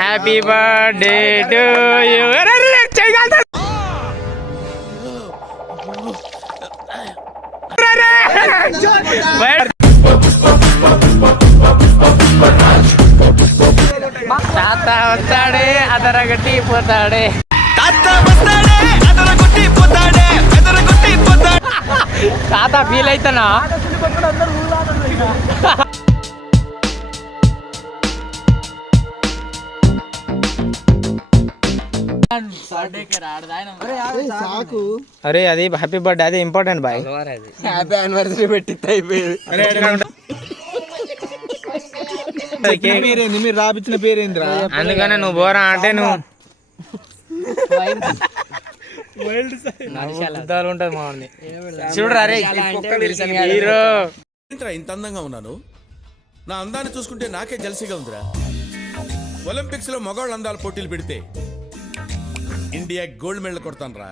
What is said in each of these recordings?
Happy birthday to you. తాత వస్తాడే అదరగట్టి పోతాడే. తాత feel అవుతానా? అరే అది హ్యాపీ బర్త్డే, అదే ఇంపార్టెంట్ బాయ్. హ్యాపీ యానివర్సరీ పెట్టి అయిపోయింది. మీరు రాపించిన పేరేంద్రా? అందుకనే నువ్వు బోరా అంటే నువ్వు ఉంటది మా చూడరా. అరే హీరో ఇంత అందంగా ఉన్నాను, నా అందాన్ని చూసుకుంటే నాకే జల్సీగా ఉందిరా. ఒలింపిక్స్ లో మగవాళ్ళ అందాల పోటీలు పెడితే ఇండియా గోల్డ్ మెడల్ కొడతాను రా.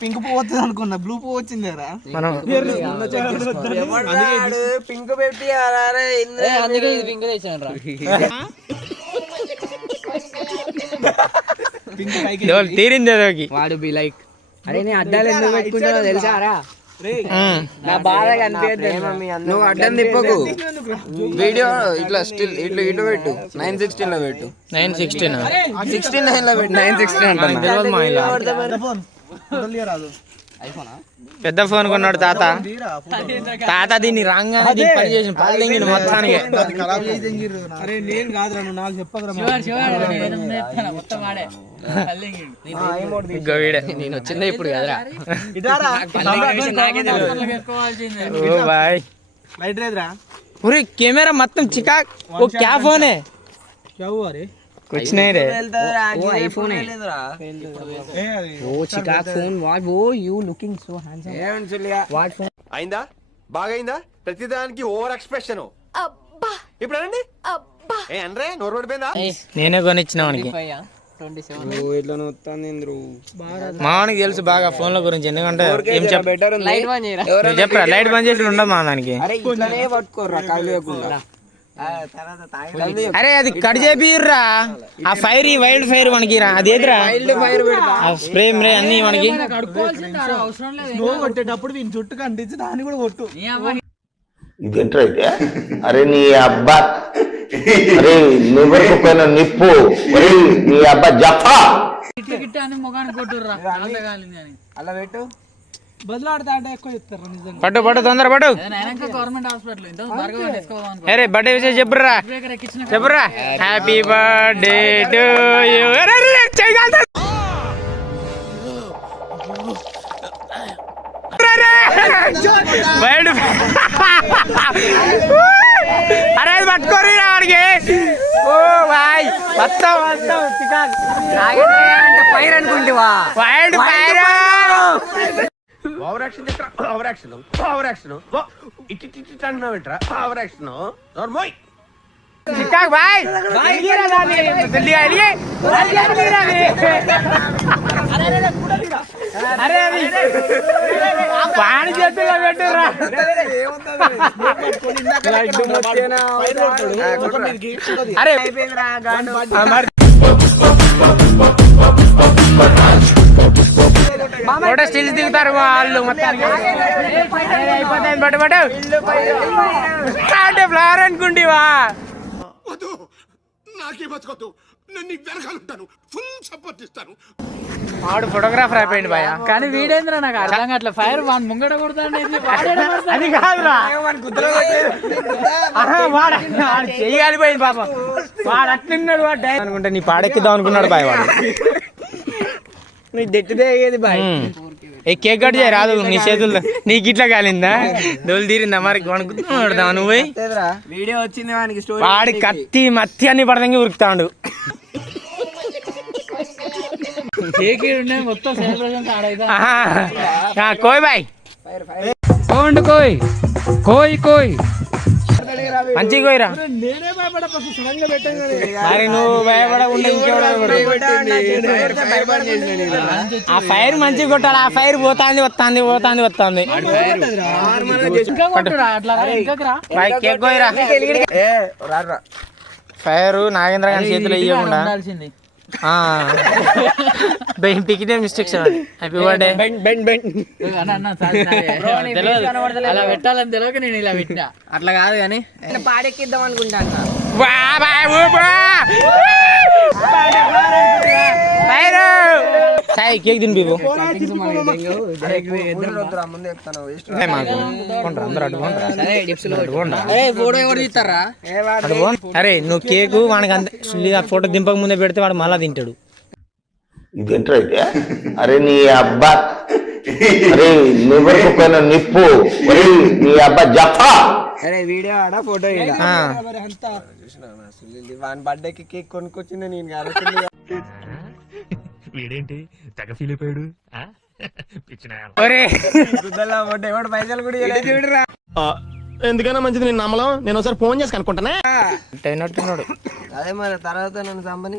పింక్ పువ్వు వస్తుంది అనుకున్నా, బ్లూ పువ్వు వచ్చింది. మనం పింక్ పెట్టి తీరింది వాడు బి లైక్, అరే నేను అడ్డాలు ఎందుకు పెట్టుకుంటానో తెలుసారా? నా బాధ కనిపించదు. నువ్వు అడ్డం తిప్పకు, వీడియో ఇట్లా స్టిల్ ఇట్లా ఇటు పెట్టు. 916 లో పెట్టు. 916 69 లో పెట్టు. 916 పెద్ద ఫోన్ కొన్నాడు తాత. తాత దీన్ని రాగానే పని చేసిన పల్లెంగి మొత్తానికి. అరే నేను కాదురా, నువ్వు నాకు చెప్పదురా. నేను వచ్చిందే ఇప్పుడు కదరా. లైట్ లేదురా. ఒరే కెమెరా మొత్తం చికా. ఓ క్యా ఫోన్ హై? कुछ नहीं रे, वो आईफोन है. वो चिकाक फोन. व्हाट वो you looking so handsome. What phone అయిందా? బాగైందా? ప్రతిదానికి ఓవర్ ఎక్స్ప్రెషన్. అబ్బా ఇప్పుడు అనండి. అబ్బా ఏ అనరే నోరు పడిపోయిందా? నేనే కొనిచ్చిన వానికి. 27 ఇట్లా వస్తాను మావానికి తెలుసు బాగా ఫోన్ల గురించి. ఎందుకంటే ఏం చెప్పరా, లైట్ బంద్ చేసి ఉండదు మా దానికి. పట్టుకోర్రా కాలేకుండా. అరే అది కట్ చేపిర్రా. ఆ ఫైర్ వైల్డ్ ఫైర్ మనకి రా, అది ఎదురా స్ప్రే మ్రే అన్ని మనకి. నువ్వు కొట్టేటప్పుడు వీని చుట్టుకు అంటించి దాన్ని కూడా కొట్టు. ఇదేంట్రా అయితే? అరే నీ అబ్బా, అరే నువ్వు నిప్పు, నీ అబ్బా జఫా అలా పెట్టు. బదులాడతా అంటే ఎక్కువ చెప్తారు నిజంగా. పట్టు పట్టు తొందర పట్టు. అరే బర్త్డే విషయం చెప్పురా చెప్పురా. Happy birthday to you. అరే అది పట్టుకోరు వాడికి. ఓ బాయ్ మొత్తం మొత్తం చికాక్. ఫైర్ అనుకుంటా. Wild fire. Over action over action over action ఇటు ఇటు అంటున్నావు ఏంట్రా? ఓవర్ యాక్షన్ నోర్మోయ్. చికాక్ బాయ్ జల్దీ ఆలియే. అరే అది పాని చేతిలో పెట్టురా. అరే ఫోటో స్టిల్స్ దిగుతారు వాళ్ళు మొత్తానికి. అయిపోతాయి పట్టు పట్టు అంటే ఫ్లవర్ అనుకుంటేవా? నాకే బతకొద్దు, నేను వెనకాలంటాను, ఫుల్ సపోర్ట్ ఇస్తాను. ఆడు ఫోటోగ్రాఫర్ అయిపోయింది భయ. కానీ వీడేంద్ర నాకు అర్థం కావట్లేదు. ఫైర్ వాడు ముంగట కొడతాడు. అది కాదురా, వాడు చేయగలిపోయింది పాపం. వాడు అట్లున్నాడు వాడు అనుకుంటే నీ పాడెక్కిద్దాం అనుకున్నాడు బాయ్. వాడు నీకు దెట్టిదే అయ్యేది బాయ్. ఏ కేక్ కట్ చేయ రాదు నీ చేతుల్లో. నీకు ఇట్లా కాలిందా? దోలు తీరిందా మరి? కొనుక్కుంటా నువ్వు. వీడియో వచ్చింది వానికి. వాడి కత్తి మత్తి అన్ని పడదంగా ఉరుకుతాడు. కోయ్ బాయ్ కోయ్ కోయ్ కోయ్. మంచిగా పోయిరా. నేనే భయపడ సడన్ గా పెట్టాను మరి నువ్వు భయపడకుండా ఇంకెవడ ఆ ఫైర్ మంచిగా కొట్టాలి. ఆ ఫైర్ పోతాంది వస్తాంది పోతాంది వస్తాంది. కేక్ పోయిరా. ఫైర్ నాగేంద్ర గారి చేతిలో ఇవ్వకుండా టికెట్ మిస్టేక్స్. Happy birthday. అలా పెట్టాలని తెలియక నేను ఇలా పెట్టినా. అట్లా కాదు కానీ పాడెక్కిద్దాం అనుకుంటాను. సాయి కేక్ తిని బీబు. అరే నువ్వు కేకు వానికి అంత ఫోటో దింపక ముందే పెడితే వాడు మళ్ళా తింటాడు. ఇదేంట్రా అయితే? అరే నీ అబ్బా, అరే నువ్వెవరికి పోయిన నిప్పు, ఒరే నీ అబ్బా జఫా. అరే వీడియో ఆడ ఫోటో వాని బర్త్డేకి కేక్ కొనుక్కొచ్చింది నేను కాదు. వీడేంటి తెగ ఫీల్ అయిపోయాడు. ఎవడు పైసలు కూడా చూడరా. ఎందుకైనా మంచిది నేను నమ్మలం. నేను ఒకసారి ఫోన్ చేసి కనుక్కుంటానే. తిన్నాడు. అదే మరి తర్వాత నన్ను సంబంధి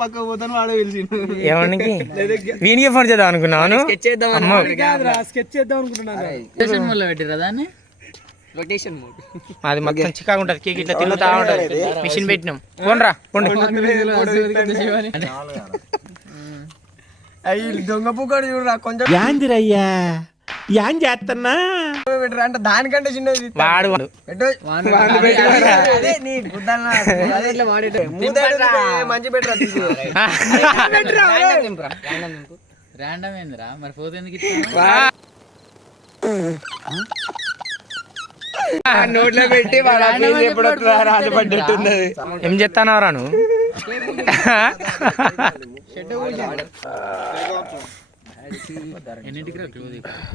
పక్క పోతాను వాడే పిలిచిండు. ఏమనికి వీనికే ఫోన్ చేద్దాం అనుకున్నాను. స్కెచ్ చేద్దాం అనుకుంటున్నాను. రొటేషన్ మోడ్ అది మొత్తం చికాగా ఉంటది. కేక్ ఇట్లా తిరుగుతా ఉంటది. మిషన్ పెట్టినాం. పోన్రా దొంగ పుక్కడు చూడరా కొంచెం యాందిరయ్యా యాం చేస్తున్నా పెట్టరా అంటే దానికంటే చిన్నది వాడు మంచి పెట్టరా ర్యాండమ్ ఏందిరా మరి ఫోటో ఎందుకు నోట్లో పెట్టి ఎప్పుడు రాజపడ్డట్టున్నది. ఏం చెప్తానవరా నువ్వు?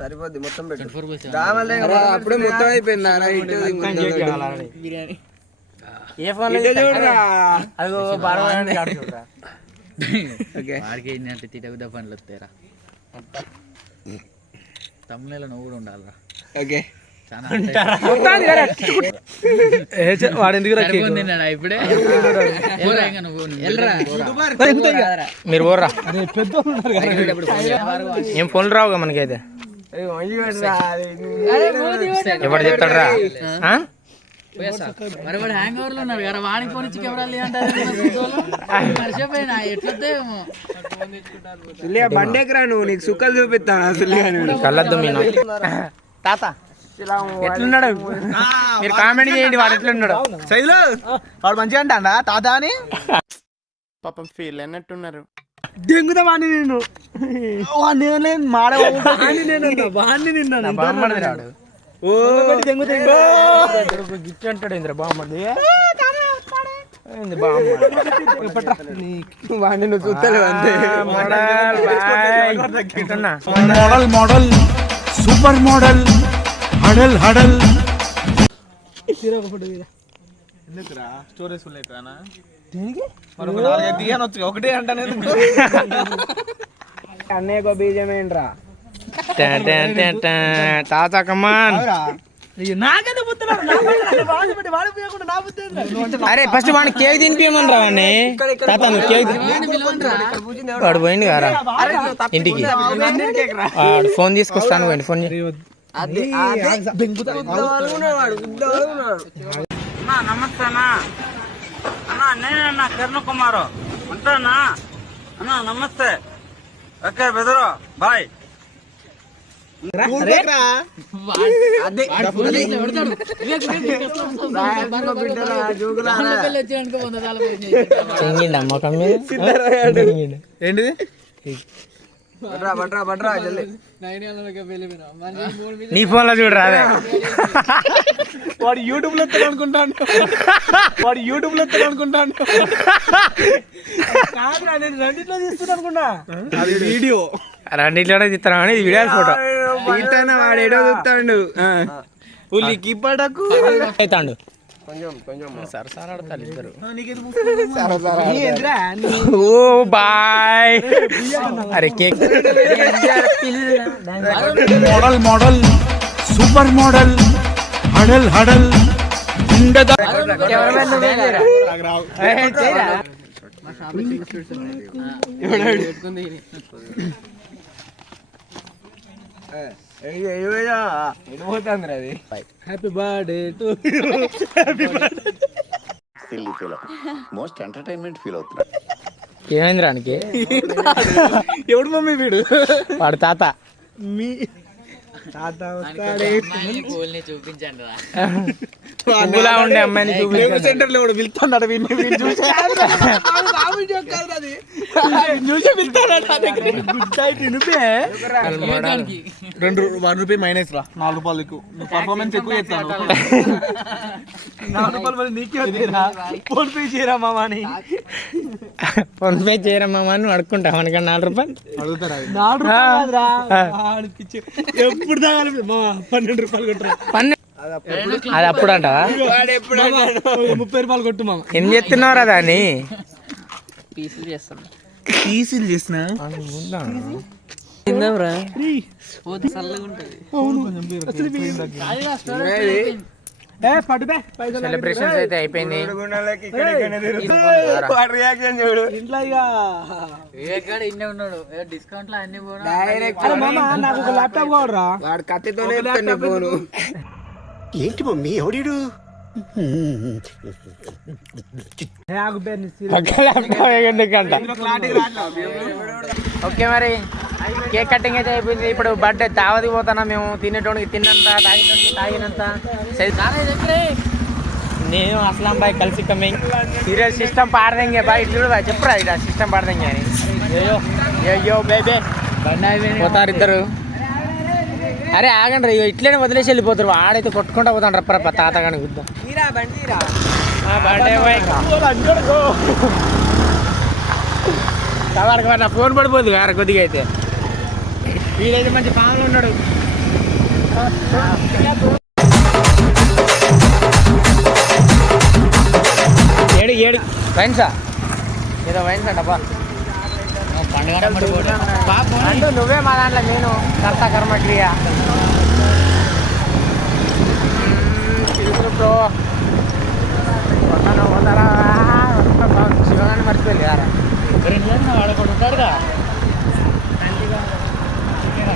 సరిపోద్ది మొత్తం పెట్టు. అప్పుడు మొత్తం అయిపోయింది. ఏ ఫోన్ వాడికి ఏంటంటే తిటగుద్ద పనులు వస్తాయిరా. తమ్ముళ్ళ నువ్వు కూడా ఉండాలిరా. ఓకే వాడు ఎందుకు తిన్నాడా ఇప్పుడే? మీరు పోర్రా. ఏం ఫోన్లు రావుగా మనకైతే. ఎవడు చెప్తాడు రా? మరి వాడు హ్యాంగ్ ఓవర్ లో ఉన్నాడు కదా. వాడికి ఫోన్ ఇచ్చి కెమెరాలు మర్చిపోయినా ఎట్లొద్దేమో. బండేకరా నువ్వు నీకు సుక్కలు చూపిస్తాను అసలు కళ్ళద్దు మీను. తాత ఎట్లున్నాడు? మీరు కామెంట్ చేయండి వాడు ఎట్లున్నాడు. సైజులో వాడు మంచిగా అంటా తాత అని పాపం ఫీల్ అన్నట్టున్నారు. దెంగుదామని నేను మాడ బామ్మడి రాడు. గిట్ అంటాడు ఇంద్ర బామ్మడి. వాడిని నువ్వు చూస్తలేవు అంతే. మోడల్ మోడల్ సూపర్ మోడల్ హడల్ హడల్. ఎందుకురా స్టోరేజ్ ఫుల్ అవుతానా? మరొక 4-5 దిగానొచ్చు. ఒకటే అంటానే అన్నయ్య బీజమేంట్రా తాత కమాన్. అరే ఫస్ట్ వాడిని కేక్ తినిపించమని రా వాడిని. తాత నువ్వు కేక్ వాడు పోయింది కారా ఇంటికి. వాడు ఫోన్ తీసుకొస్తాను పోయింది. ఫోన్ నమస్తే అన్నా. అన్నా నేనన్నా కిరణ్ కుమారు ఉంటానా అన్నా. నమస్తే. ఓకే బెదరు బాయ్. చెంగిండి అమ్మకం మీద. ఏంటిది? నీ ఫోన్ లో చూడరా. అదే వాడు యూట్యూబ్ లో అనుకుంటాను. నేను రెండిట్లో తీస్తున్నా అనుకున్నా. అది వీడియో రెండిట్లోనే తీస్తాను. ఇది వీడియో ఫోటో. వాడేడో చూస్తాడు. ఉల్లికి పడకు అవుతాడు. సరసాలాడతారు ఇద్దరు. Oh boy. అరే cake model model super model హడల్ హడల్ ఉండదా happy birthday to most entertainment feel అవుతున్నా. ఏమైంది రానికి? ఎవడు మమ్మీ వీడు? వాడు తాత. మీ తాత వస్తాడే. చూపించండి రా. పువ్వులా ఉండే అమ్మాయిని చూపించాను. సెంటర్ లో కూడా పిలుతున్నాడు వీడిని చూసి ₹1 మైనస్ రా, ₹4 ఎక్కువ. నువ్వు పర్ఫార్మెన్స్ ఎక్కువ చేస్తాను. ₹4 మళ్ళీ నీకే వద్దురా. ఫోన్ పే చేయరా మామా అని. ఫోన్ పే చేయరా మామ అని అడుక్కుంటా మనకన్నా ₹4 అడుగుతారా? ఎప్పుడు తాగాలి మామా? ₹12 కొట్టరా. అది అప్పుడు అంటావా? ₹30 కొట్టు మామ. ఏం చేస్తున్నావురా దాన్ని? పీసులు చేస్తాను. పీసులు చేసిన సెలబ్రేషన్స్ అయితే అయిపోయింది. ఇంట్లో ఇక ఇన్నే ఉన్నాడు. డిస్కౌంట్ లో అన్ని నాకు ఒక ల్యాప్టాప్ కావడరా. వాడు కత్తితోనే ఫోను. ఏంటి మమ్మీ ఎవడీడు? ఎందుకంట. ఓకే మరి కేక్ కటింగ్ అయితే అయిపోయింది. ఇప్పుడు బర్త్డే దావతి పోతానా మేము. తినేటోడికి తిన్నంత, తాగినోడికి తాగినంత. నేను అస్లాం బాయ్ కలిసి కమింగ్. సీరియల్ సిస్టమ్ పాడదేంగే బాయ్. ఇట్లు బాయ్ చెప్పురా ఇట సిస్టమ్ పాడదేంగే అని. అయ్యో బేబే పోతారు ఇద్దరు. అరే ఆగండి రా, ఇట్లనే వదిలేసి వెళ్ళిపోతారు. ఆడైతే కొట్టుకుంటా పోతాను రప్ప తాతగాని గుద్దాం. నా ఫోన్ పడిపోద్దు గారు కొద్దిగా అయితే. వీడైతే మంచి ఫామ్లో ఉన్నాడు. ఏడు వైన్సా ఏదో వైన్స్ అంటప్పా. పండుగ నువ్వే మా దాంట్లో నేను కర్త కర్మక్రియ బ్రో. శివగాన్ని మర్చిపోయింది కదా వాడుకుంటాడుగా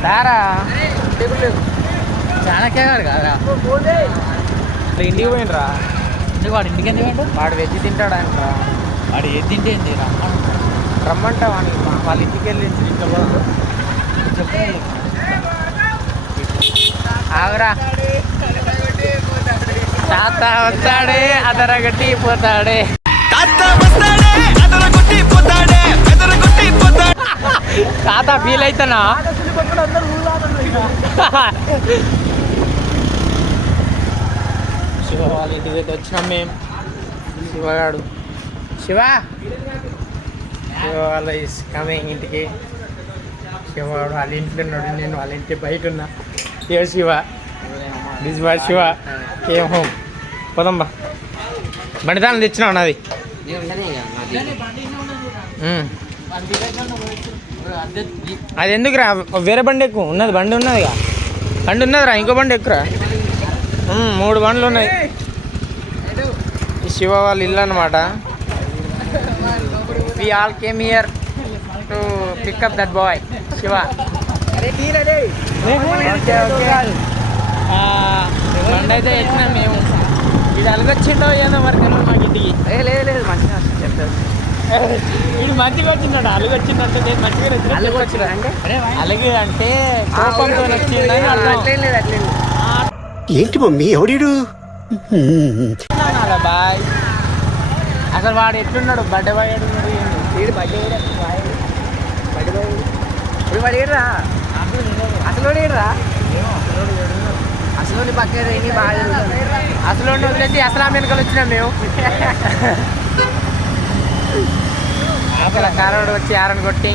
సారా. చాణక్య గారు కాదా ఇంటికి పోయినరా? వాడు ఇంటికి ఎందుకు పోయిండు? వాడు వెజ్ తింటాడు ఆయనరా. వాడు ఏది తింటే ఏంది రమ్మంటా వాడిని. వాళ్ళ ఇంటికి వెళ్ళి ఇంట్లో పోదాం. ఆగురా. తాత వస్తాడే అదరగట్టి పోతాడే. తాత ఫీల్ అవుతానా? శివ వాళ్ళ ఇంటికి అయితే వచ్చినాం మేము. శివగాడు శివ వాళ్ళ ఇస్ కమింగ్ ఇంటికి. శివగాడు వాళ్ళ ఇంట్లో ఉన్నాడు, నేను వాళ్ళ ఇంటి బయట ఉన్నా. ఏ Shiva this was Shiva came home. పోదమ్మా బండితాను తెచ్చినావు నాది. అది ఎందుకు రా? వేరే బండి ఎక్కువ ఉన్నది. బండి ఉన్నదిగా. బండి ఉన్నది రా, ఇంకో బండి ఎక్కురా. 3 బండ్లు ఉన్నాయి. ఈ శివ వాళ్ళ ఇల్లు అనమాట. We all came here to pick up that boy Shiva. బండి అయితే ఎక్కినాం మేము. ఇది అలగొచ్చిండో ఏదో మరి తెలియదు మాకు ఇంటికి. లేదు మంచిగా చెప్తారు. వీడు మంచిగా వచ్చిండ. అలగొచ్చిందంటే నేను మంచిగా అలగొచ్చినా అంటే అలగి అంటే కోపంతో వచ్చిందని అర్థం. ఏంటి మమ్మీ ఎవడీడు? బాయ్. అసలు వాడు ఎట్లున్నాడు? Birthday boy ఎట్లున్నాడు? వీడు బర్త్డే ఇప్పుడు వాడు ఏడురా? అసలు ఏడురా? అసలు పక్కన బాగా అసలు వదిలేసి అసలు వెనుకలు వచ్చినాం మేము. అసలు కారోడు వచ్చి ఆరని కొట్టి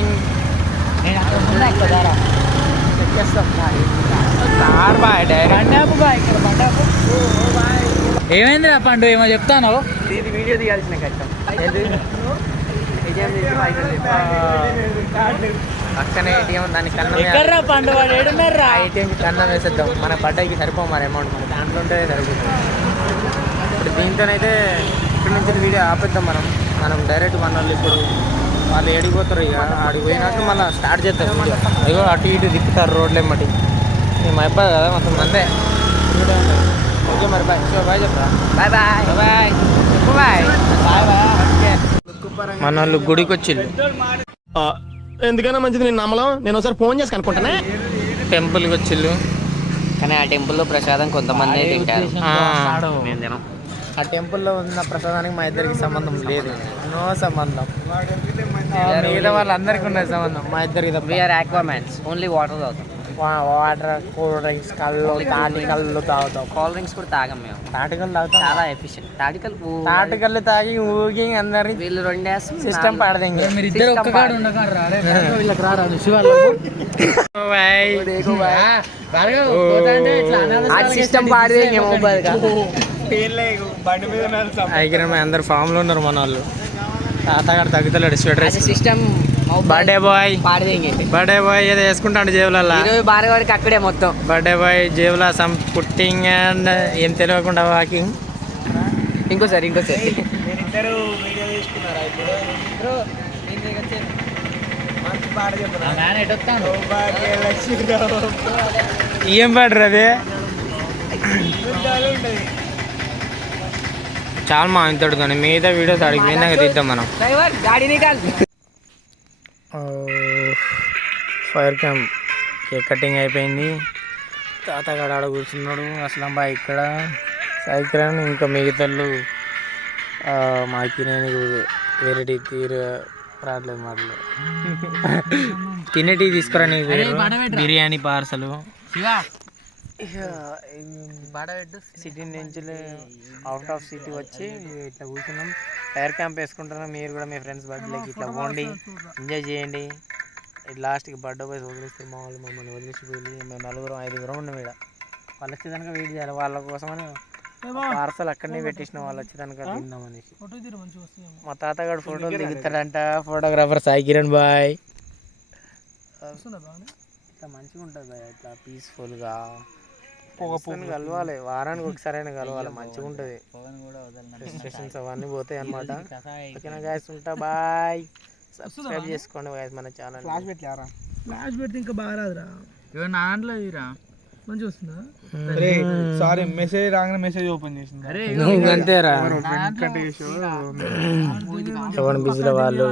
ఏమైంది రా పండు? ఏమో చెప్తాను. ఇది వీడియో తీయాల్సిన కష్టం. పక్కనే ఏటీఎం దాని కన్నా ఎక్కడ్రా పండు? వాడు ఏడున్నారు. కేక్ కన్నా వేసేద్దాం. మన బర్త్డేకి సరిపోం మరి అమౌంట్, మన దాంట్లో ఉంటే సరిపోతుంది. ఇప్పుడు దీంతోనైతే ఇక్కడి నుంచి వీడియో ఆపేద్దాం. మనం డైరెక్ట్ మన వాళ్ళు ఇప్పుడు వాళ్ళు ఏడిపోతారు. ఇక ఆడికి పోయినాక మళ్ళీ స్టార్ట్ చేస్తారు వీడియో. అయ్యో అటు ఇటు తిప్పుతారు రోడ్లు ఎమ్మటి. మేము అయిపోయి కదా మొత్తం అంతే. ఓకే మరి బాయ్. బాయ్ చెప్పరా. బాయ్ బాయ్ బాయ్ చెప్పు బాయ్. Bye bye. ఓకే మన వాళ్ళు గుడికి వచ్చిండు. ఎందుకైనా మంచిది నేను నమ్మలం. నేను ఒకసారి ఫోన్ చేసి కనుక్కుంటానే. టెంపుల్కి వచ్చిళ్ళు. కానీ ఆ టెంపుల్లో ప్రసాదం కొంతమంది తింటారు, మేము తినం. ఆ టెంపుల్లో ఉన్న ప్రసాదానికి మా ఇద్దరికి సంబంధం లేదు. నో సంబంధం. మిగతా వాళ్ళందరికీ ఉన్నది సంబంధం, మా ఇద్దరికి తప్ప. వీఆర్ ఆక్వామ్యాన్స్, ఓన్లీ వాటర్ తాగుతాం. వాటర్, కూల్ డ్రింక్స్, కళ్ళు, తాటి కళ్ళు తాగుతాం. కూల్ డ్రింక్స్ కూడా తాగం మేము. తాటికల్లు తాగుతాం. చాలా ఎఫిషియెంట్. తాటికల్లు తాగి ఊగి అందరినీ వీళ్ళు 2 days సిస్టమ్ పాడదండి. మీరు ఇద్దరు ఒక్క కాడ ఉండకండి వీళ్ళకి రారా సిస్టమ్ పాడేది మొబైల్ ఐకిరం అందరు ఫామ్ లో ఉన్నారు మన వాళ్ళు. తాతగారు తగ్గుతలేడు స్వెటర్. సిస్టమ్ బర్త్డే బాయ్ పాడేది. బర్త్డే బాయ్ ఏదో వేసుకుంటాడు జేబులలో. బారవాడికి అక్కడే మొత్తం. బర్త్డే బాయ్ జేబులో సమ్ పుట్టింగ్ అండ్ ఏం తెలియకుండా వాకింగ్. ఇంకోసారి ఏం పాడరు అది. చాలా మా ఇంతడు కానీ మిగతా వీడియోస్ అడిగి పోయినాక తీద్దాం మనం. ఫైర్ క్యాంప్ కేక్ కటింగ్ అయిపోయింది. తాతగాడు ఆడ కూర్చున్నాడు. అసలు బాయ్ ఇక్కడ సైకిల్. ఇంకా మిగతాళ్ళు మాకి నేను వేరే తీరు రావట్లేదు మాటలు. తినేటి తీసుకురా నీకు బిర్యానీ పార్సల్. సిటీ నుంచి అవుట్ ఆఫ్ సిటీ వచ్చి ఇట్లా కూర్చున్నాం. ఫైర్ క్యాంప్ వేసుకుంటున్నాం. మీరు కూడా మీ ఫ్రెండ్స్ బర్త్డేకి ఇట్లా పోండి, ఎంజాయ్ చేయండి. లాస్ట్కి బర్త్డే బాయ్స్ వదిలేస్తే మా వాళ్ళు మమ్మల్ని వదిలేసిపోయి మేము 4-5 ఉన్నాం. ఇక్కడ వాళ్ళు వచ్చేదానికి వెయిట్ చేయాలి. వాళ్ళ కోసమని పార్సల్ అక్కడనే పెట్టేసిన, వాళ్ళు వచ్చేదానికి తిందామనేసి. మా తాతగాడు ఫోటోలు దిగుతాడంట. ఫోటోగ్రాఫర్ సాయి కిరణ్ బాయ్. ఇట్లా మంచిగా ఉంటుంది బాయ్, ఇట్లా పీస్ఫుల్గా కలవాలి. వారానికి ఒకసారైనా కలవాలి, మంచిగా ఉంటుంది. ఫ్రస్ట్రేషన్స్ అవన్నీ పోతాయి అన్నమాట. ఓకేనా గాయస్, ఉంటా బాయ్. సబ్స్క్రైబ్ చేసుకోండి గాయస్ మన ఛానల్. ఫ్లాష్ పెడితే ఇంకా బాగా రాదురా. నా దాంట్లో ఇరా మంచిగా వస్తుందా? సారీ మెసేజ్ రాగానే మెసేజ్ ఓపెన్ చేసింది. అంతేరా, ఎవరి బిజీలో వాళ్ళు.